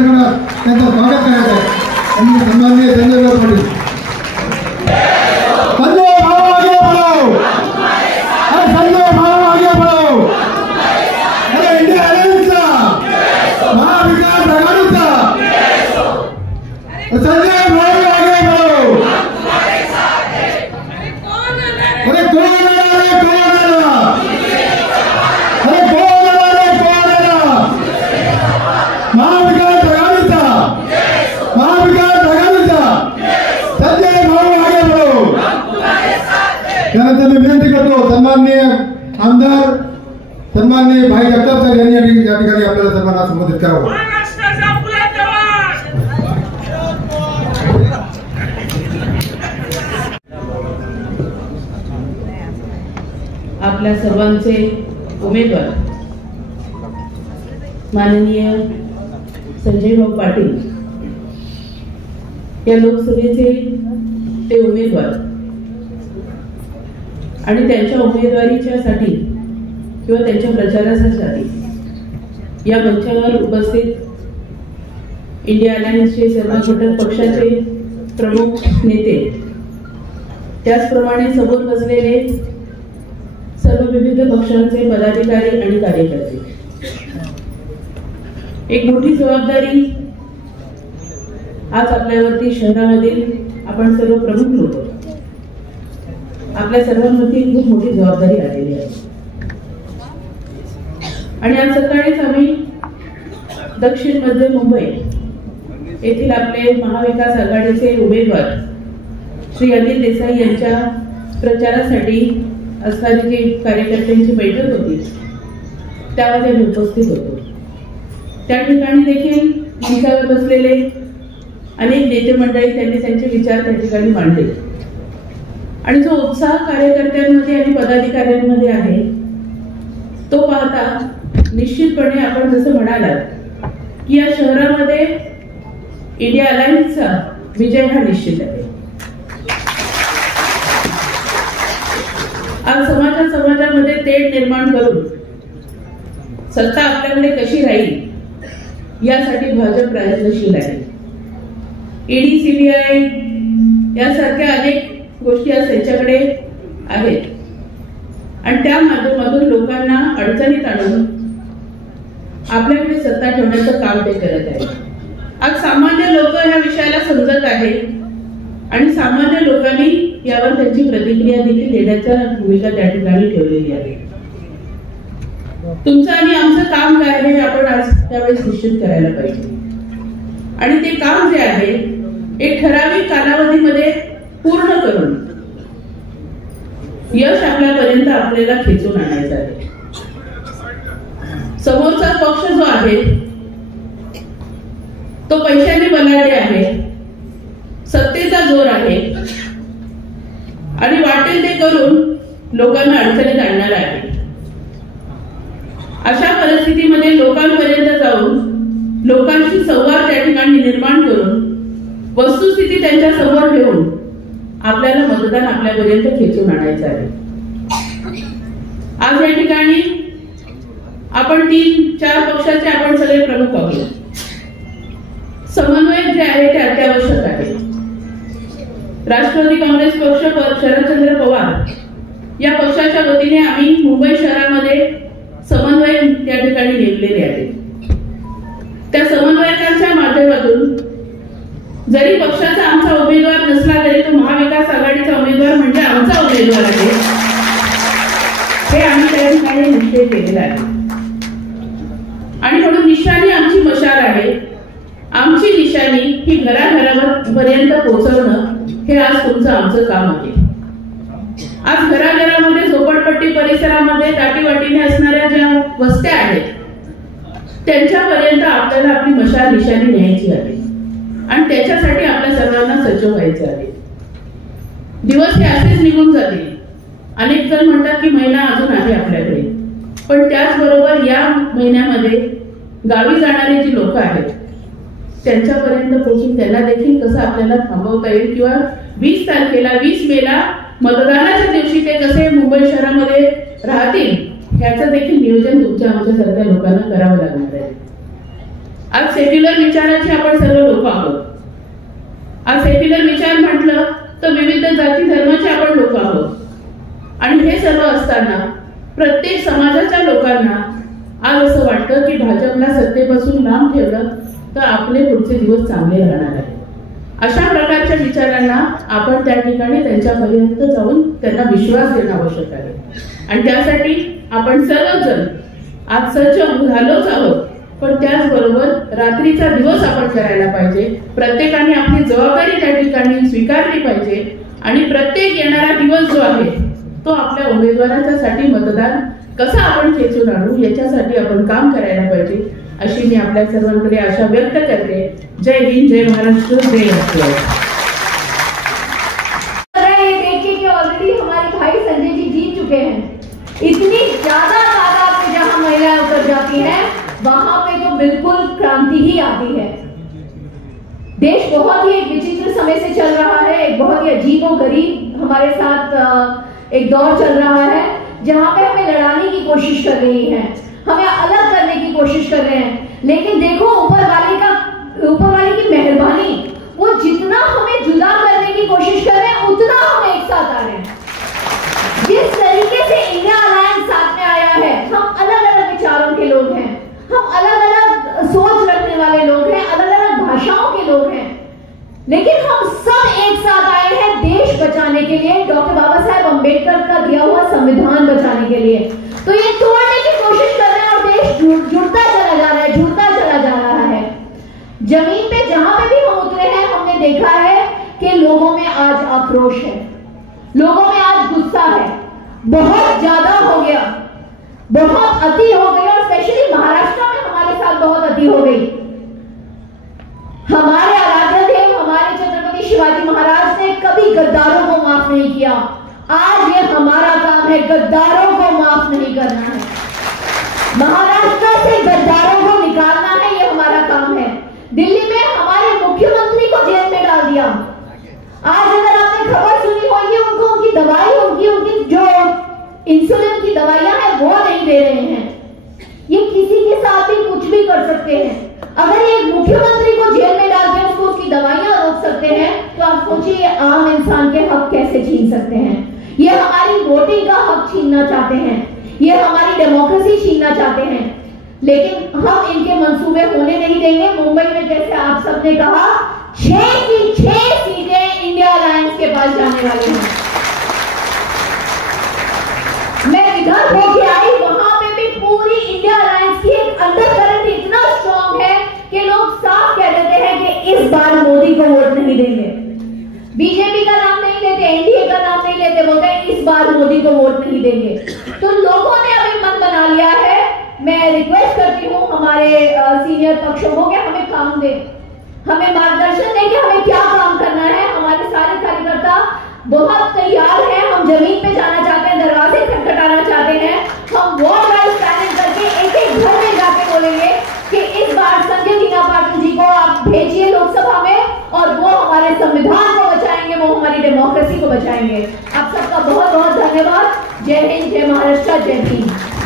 कार्यक्रमात त्यांचं स्वागत करायचं आहे. आणि सन्माननीय संजय भाऊ पाटील, संजय भाऊ आगे बढ़ो, अरे संजय भाऊ आगे बढ़ो, अरे इंडिया अलायन्सचा महाविकास आघाडीचा संजय भाऊ आगे बढ़ो. अरे कौन आला रे, कौन आला, अरे कौन आला रे, कौन आला, महाविकास आघाडीचा, महाविकास आघाडीचा संजय भाऊ आगे बढ़ो. त्यानंतर मी विनंती करतो सन्माननीय आमदार सन्माननीय भाई जगताप सर यांनी या ठिकाणी आपल्याला सन्मानात संबोधित करावं. आपल्या सर्वांचे उमेदवार माननीय संजय भाऊ पाटील या लोकसभेचे ते उमेदवार आणि त्यांच्या उमेदवारीच्यासाठी किंवा त्यांच्या प्रचारासाठी या मंचावर उपस्थित इंडिया अलायन्सचे सर्व घटक पक्षाचे प्रमुख नेते, त्याचप्रमाणे समोर बसलेले सर्व विविध पक्षांचे पदाधिकारी आणि कार्यकर्ते, एक मोठी जबाबदारी आज आपल्यावरती शहरामधील आपण सर्व प्रमुख लोक, आपल्या सर्वांवरती खूप मोठी जबाबदारी आलेली आहे. आणि आज सकाळीच आम्ही दक्षिण मध्य मुंबई येथील आपले महाविकास आघाडीचे उमेदवार श्री अनिल देसाई यांच्या प्रचारासाठी असणारी जी कार्यकर्त्यांची बैठक होती त्यामध्ये मी उपस्थित होतो. त्या ठिकाणी देखील मंचावर बसलेले अनेक नेते मंडळी त्यांनी त्यांचे विचार त्या ठिकाणी मांडले आणि जो उत्साह कार्यकर्त्यांमध्ये आणि पदाधिकाऱ्यांमध्ये आहे तो पाहता निश्चितपणे आपण जसं म्हणालात की या शहरामध्ये इंडिया अलायन्सचा विजय हा निश्चित आहे. आज समाजामध्ये तेढ निर्माण करून सत्ता आपल्याकडे कशी राहील यासाठी भाजप प्रयत्नशील आहे. ईडी, सीबीआय यासारख्या अनेक गोष्टी आज त्यांच्याकडे आहेत आणि त्या माध्यमातून लोकांना अडचणीत आणून आपल्याकडे सत्ता ठेवण्याचं काम ते करत आहे. आज सामान्य लोक ह्या विषयाला समजत आहे आणि सामान्य लोकांनी यावर त्यांची प्रतिक्रिया देखील देण्याच्या भूमिका त्या ठिकाणी ठेवलेली आहे. तुमचं आणि आमचं काम काय आहे हे आपण आज त्यावेळेस निश्चित करायला पाहिजे आणि ते काम जे आहे एक ठराविक कालावधीमध्ये पूर्ण करून यश आपल्यापर्यंत आपल्याला खेचून आणायचं आहे. समोरचा पक्ष जो आहे तो पैशाने बलाढ्य आहे, सत्तेचा जोर आहे आणि वाटेल ते करून लोकांना अडचणीत आणणार आहे. अशा परिस्थितीमध्ये लोकांपर्यंत जाऊन लोकांशी संवाद त्या ठिकाणी निर्माण करून वस्तुस्थिती त्यांच्या समोर ठेवून आपल्याला मतदान आपल्यापर्यंत खेचून आणायचं आहे. आज या ठिकाणी आपण 3-4 पक्षाचे आपण सगळे प्रमुख आहोत. समन्वय जे आहे ते अत्यावश्यक आहे. राष्ट्रवादी काँग्रेस पक्ष शरदचंद्र पवार या पक्षाच्या वतीने आम्ही मुंबई शहरामध्ये समन्वय त्या ठिकाणी नेमलेले आहे. त्या समन्वयकांच्या माध्यमातून जरी पक्षाचा आमचा उमेदवार नसला तरी तो महाविकास आघाडीचा उमेदवार म्हणजे आमचा उमेदवार आहे हे आम्ही त्या ठिकाणी निश्चय केलेला आहे. आणि म्हणून निशाणी आमची मशाल आहे. आमची निशाणी ही घराघरापर्यंत पोहोचवणं हे आज तुमचं आमचं काम आहे. आज घराघरामध्ये झोपडपट्टी परिसरामध्ये दाटीवाटीने असणाऱ्या ज्या वस्त्या आहेत त्यांच्यापर्यंत आपल्याला आपली मशाल निशाणी न्यायची आहे आणि त्याच्यासाठी आपल्या सर्वांना सज्ज व्हायचे आहे. दिवस हे असेच निघून जातील. अनेक जण म्हणतात की महिना अजून आहे आपल्याकडे, पण त्याचबरोबर या महिन्यामध्ये गावी जाणारे जी लोक आहेत त्यांच्यापर्यंत पोहोचून त्यांना देखील कसं आपल्याला थांबवता येईल किंवा 20 तारखेला 20 मेला मतदानाच्या दिवशी ते कसे मुंबई शहरामध्ये राहतील याचं देखील नियोजन तुमच्या आमच्यासारख्या लोकांना करावं लागणार आहे. आज सेक्युलर विचाराचे आपण सर्व लोक आहोत. आज सेक्युलर विचार म्हटलं तर विविध जाती धर्माचे आपण लोक आहोत. आणि हे सर्व असताना प्रत्येक समाजाच्या लोकांना आज असं वाटतं की भाजपला सत्तेपासून लांब ठेवलं तर आपले पुढचे दिवस चांगले राहणार आहेत. अशा प्रकारच्या विचारांना आपण त्या ठिकाणी त्यांच्यापर्यंत जाऊन त्यांना विश्वास देणं आवश्यक आहे. आणि त्यासाठी आपण सर्वजण आज सज्ज झालोच आहोत, पण त्याचबरोबर रात्रीचा दिवस आपण करायला पाहिजे. प्रत्येकाने आपली जबाबदारी त्या ठिकाणी स्वीकारली पाहिजे आणि प्रत्येक येणारा दिवस जो आहे तो आपल्या उमेदवारांच्यासाठी मतदान कसं आपण खेचून आणू याच्यासाठी आपण काम करायला पाहिजे, अशी मी आपल्या सर्वांकडे आशा व्यक्त करते. जय हिंद, जय महाराष्ट्र, जय राष्ट्र. देखिए कि ऑलरेडी हमारे भाई संजय जी जीत चुके हैं. इतनी ज्यादा तादाद में जहां महिलाएं उतर जाती हैं वहां पे तो बिल्कुल क्रांति ही आती है. देश बहुत ही एक विचित्र समय से चल रहा है. एक बहुत ही अजीबोगरीब हमारे साथ एक दौर चल रहा है जहां पे हमें लड़ाने की कोशिश कर रही है, हमें अलग करने की कोशिश कर रहे हैं. लेकिन देखो ऊपर वाले की मेहरबानी, वो जितना हमें जुदा करने की कोशिश कर रहे हैं उतना हम एक साथ आ रहे हैं. जिस तरीके से इंडिया अलायंस साथ में आया है, हम अलग अलग विचारों के लोग हैं, हम अलग अलग सोच रखने वाले लोग हैं, अलग अलग भाषाओं के लोग हैं, लेकिन हम सब एक साथ आए हैं देश बचाने के लिए, डॉक्टर बाबा साहेब अम्बेडकर का दिया हुआ संविधान बचाने के लिए. तो ये तोड़ने की कोशिश कर रहे हैं और देश जुड़ता चला जा रहा है, जुड़ता चला जा रहा है. जमीन पे जहां पे भी हम उतरे हैं हमने देखा है कि लोगों में आज आक्रोश है, लोगों में आज गुस्सा है. बहुत ज्यादा हो गया, बहुत अति हो गई और स्पेशली महाराष्ट्र में हमारे साथ बहुत अति हो गई. हमारे आराध्य देव हमारे छत्रपति शिवाजी महाराज ने कभी गद्दारों को माफ नहीं किया. आज ये हमारा काम है गद्दारों को माफ नहीं करना है. महाराष्ट्र से गद्दारों को निकालना है, ये हमारा काम है. दिल्ली में हमारे मुख्यमंत्री को जेल में डाल दिया. आज अगर आपने खबर सुनी होगी उनको उनकी दवाई उनकी जो इंसुलिन की दवाइयां हैं वो नहीं दे रहे हैं. ये किसी के साथ भी कुछ भी कर सकते हैं. अगर ये मुख्यमंत्री को जेल में डाल के उसको उसकी दवाइयां रोक सकते हैं तो आप सोचिए आम इंसान के हक कैसे छीन सकते हैं. ये हमारी वोटिंग का हक छीनना चाहते हैं, ये हमारी डेमोक्रेसी छीनना चाहते हैं. लेकिन हम इनके मंसूबे होने नहीं देंगे. मुंबई में जैसे आप सबने कहा 6 की 6 सीटें इंडिया अलायंस के पास जाने वाली हैं. मैं इधर होके आई, वहां पे भी पूरी इंडिया अलायंस की एक अंडर करंट इतना स्ट्रॉन्ग है कि लोग साफ कह देते हैं कि इस बार मोदी को वोट नहीं देंगे. बीजेपी का नाम नहीं लेते, एनडीए का नाम नहीं लेते, बोलते हैं इस बार मोदी को वोट नहीं देंगे. तो लोगों ने अभी मन बना लिया है. मैं रिक्वेस्ट करती हूँ हमारे सीनियर पक्षों को कि हमें काम दे, हमें मार्गदर्शन दें कि हमें क्या काम करना है. हमारे सारे कार्यकर्ता बहुत तैयार हैं. हम जमीन पे जाना चाहते हैं, दरवाजे खटखटाना चाहते हैं. हम वार्ड वाइज प्लानिंग करके एक एक घर में जाके बोलेंगे कि इस बार संजय दीना पाटिल जी को आप भेजिए लोकसभा में और वो हमारे संविधान को बचाएंगे, वो हमारी डेमोक्रेसी को बचाएंगे. आप सबका बहुत बहुत धन्यवाद. जय हिंद, जय महाराष्ट्र, जय भीम.